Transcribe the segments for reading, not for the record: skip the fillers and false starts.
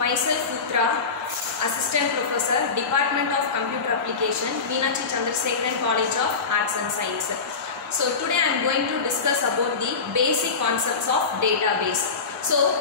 Myself Uthra, Assistant Professor, Department of Computer Application, Meenakshi Chandrasekharan College of Arts and Science. So today I am going to discuss about the basic concepts of database. So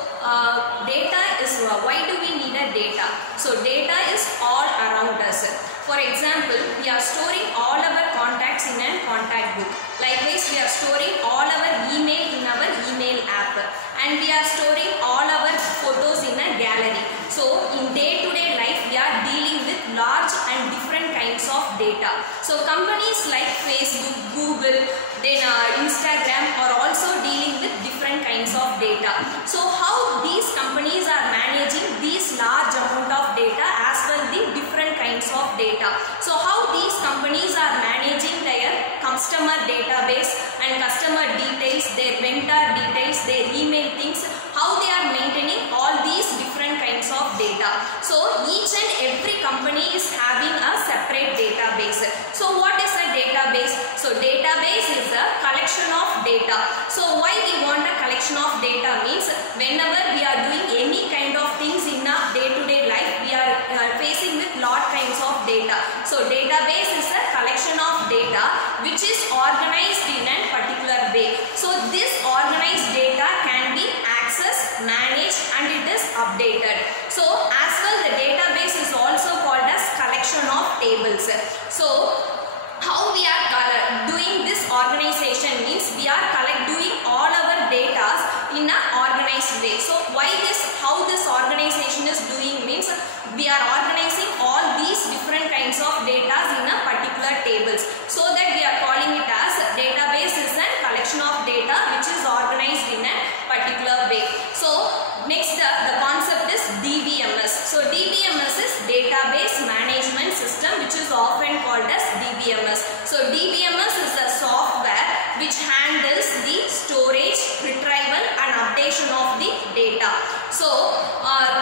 data is, why do we need a data? So data is all around us. For example, we are storing all our contacts in a contact book. Likewise, we are storing all our email in our email app, and we are storing all our photos in a gallery. So in day-to-day life, we are dealing with large and different kinds of data. So companies like Facebook, Google, then Instagram are also dealing with different kinds of data. So how these companies are managing these large amount of data as well the different kinds of data. So how these companies are managing their customer database and customer details, their vendor details, their email things, how they are maintaining all these different kinds of data. So each and every company is having a separate database. So what is a database? So database is a collection of data. So why we want a collection of data means whenever we are doing any kind of things in our day-to-day life, we are facing with lot kinds of data. So database is a collection of data which is organized in a particular way. So this organized data can be accessed, managed, and it is updated. So as well, the database is also called as collection of tables. So how we are doing this organization means we are doing all our data in an organized way. So how this organization is doing means we are organizing all these different kinds of data in a particular tables. So that we are calling it as database is a collection of data which is organized in a particular way. So next the concept is DBMS. So DBMS is database management system, which is often called as DBMS. So DBMS is a software which handles the storage, retrieval and updation of the data. So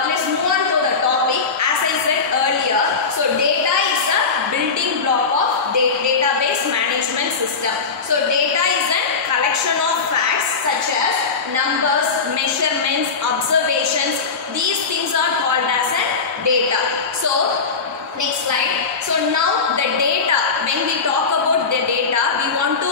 let's move on to the topic. As I said earlier, so data is a building block of database management system. So data is a collection of facts such as numbers, measurements, observations. These things are called as a data. So next slide. So now the data, when we talk about the data, we want to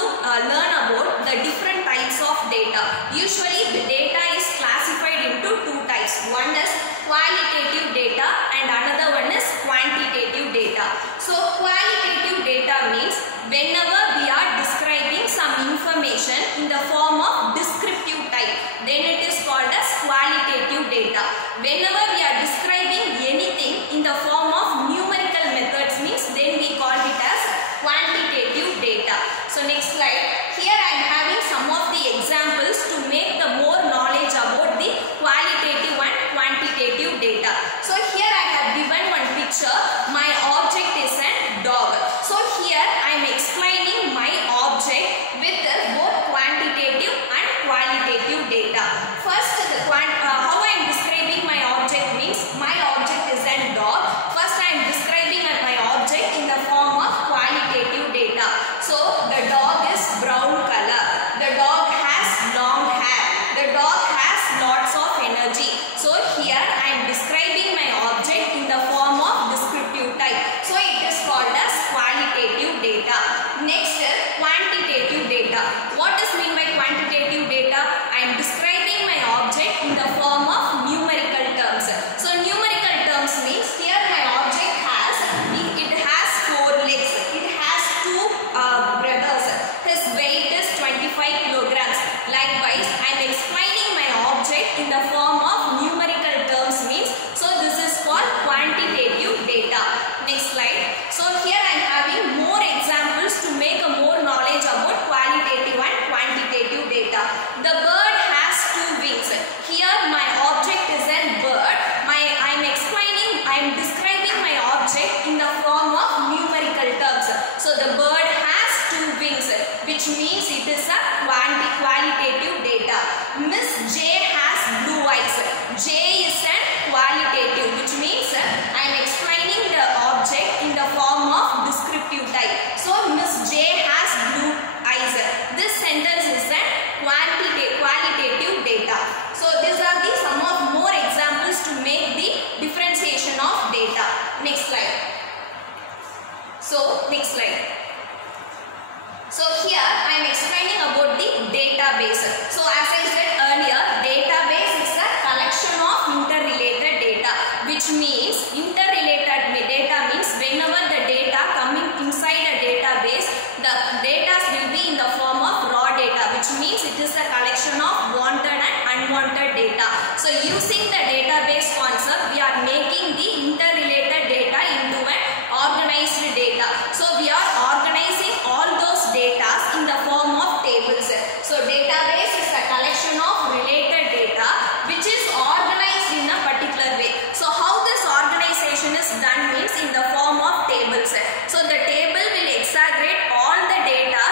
learn about the different types of data. Usually the data is classified into two types. One is qualitative data and another one is quantitative data. So qualitative data means whenever we are describing some information in the form of descriptive type, then it is called as qualitative data. Whenever we are describing anything in the form of numerical methods means then we call it as quantitative data. So next slide. Here I am having some of the examples to make the more knowledge about the qualitative and quantitative data. So here I have given one picture. My object is a dog. So here I am explaining my object with both quantitative and qualitative data. First, how I am describing my object So the table will exaggerate all the data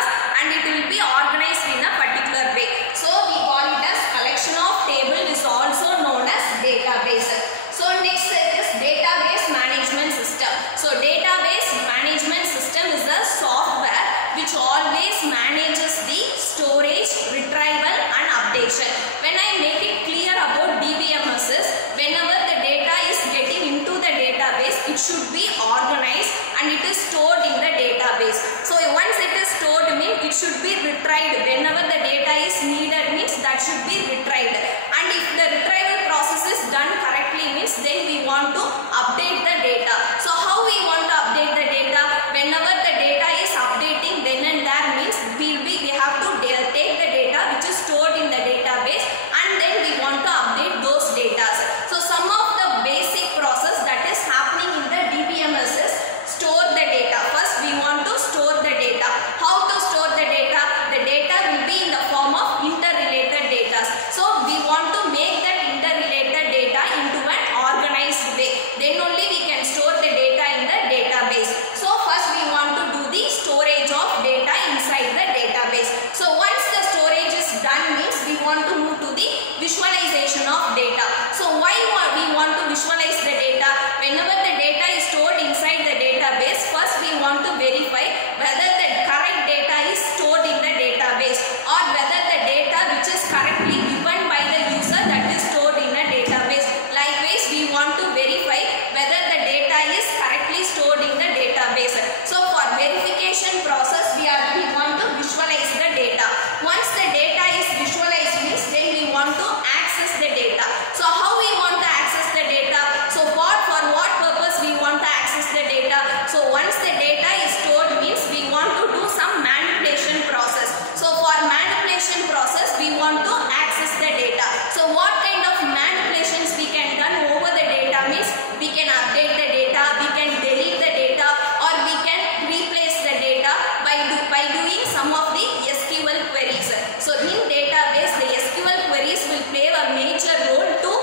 and it will be organized in a particular way. So we call it as collection of table is also known as database. So next is database management system. So database management system is a software which always manages the storage, retrieval and updation. When I make it clear about DBMSs, whenever the data is getting into the database, it should be organized and it is stored in the database. So once it is stored means it should be retrieved. Whenever the data is needed means that should be retrieved. And if the retrieval process is done correctly means then we want to update the data. So how we want to update the data? Whenever the data is updating, then and there means we have to take the data which is stored in the database and then we want to update those data. So some of the basic process that is happening in the DBMS is store the data. First we want to store the data. How to store the data? The data will be in the form of interrelated data. So we want to make that interrelated data into an organized way. Then only we can store the data in the database. So first we want to do the storage of data inside the database. So once the storage is done means we want to move to the visualization of data. So why we want to visualize the data? Whenever the data is stored inside the database, first we want to verify whether the correct data is stored in the database or whether the data which is correctly given by the user that is stored in a database. Likewise, we want to verify whether the data is correctly stored in the database. So for verification process, we want to visualize the data. Once the data is visualized means then we want to access the data. So how we want to access the data? So for what purpose we want to access the data? So once the data is stored means we want to do some manipulation process. So for manipulation process we want to access the data. So what kind of manipulations we can done over the data means we can update the data, we can delete the data or we can replace the data by doing some of the SQL queries. So in database the SQL queries will play a major role to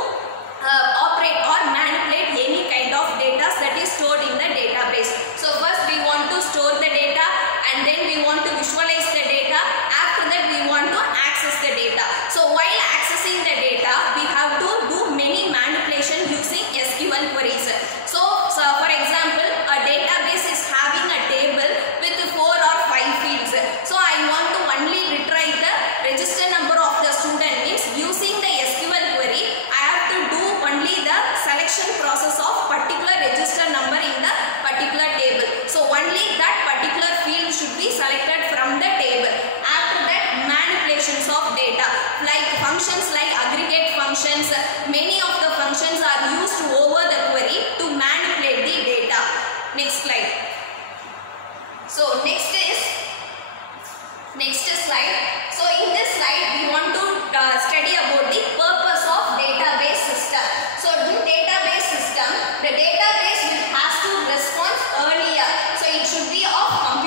operate or manipulate any kind of data that is stored in the database. So first we want to store the data and then we want to visualize the data. After that we want to access the data. So while accessing the data we have to do many manipulation using SQL queries. So for example a database is having a table with 4 or 5 fields. So I want to only retrieve the register number of the student means using the SQL query I have to do only the selection process of particular register number in the particular table. So only that particular field should be selected from the table. After that manipulations of data like functions like aggregate functions, many of the functions are used over the query to manipulate the data. Next slide. So next slide. So in this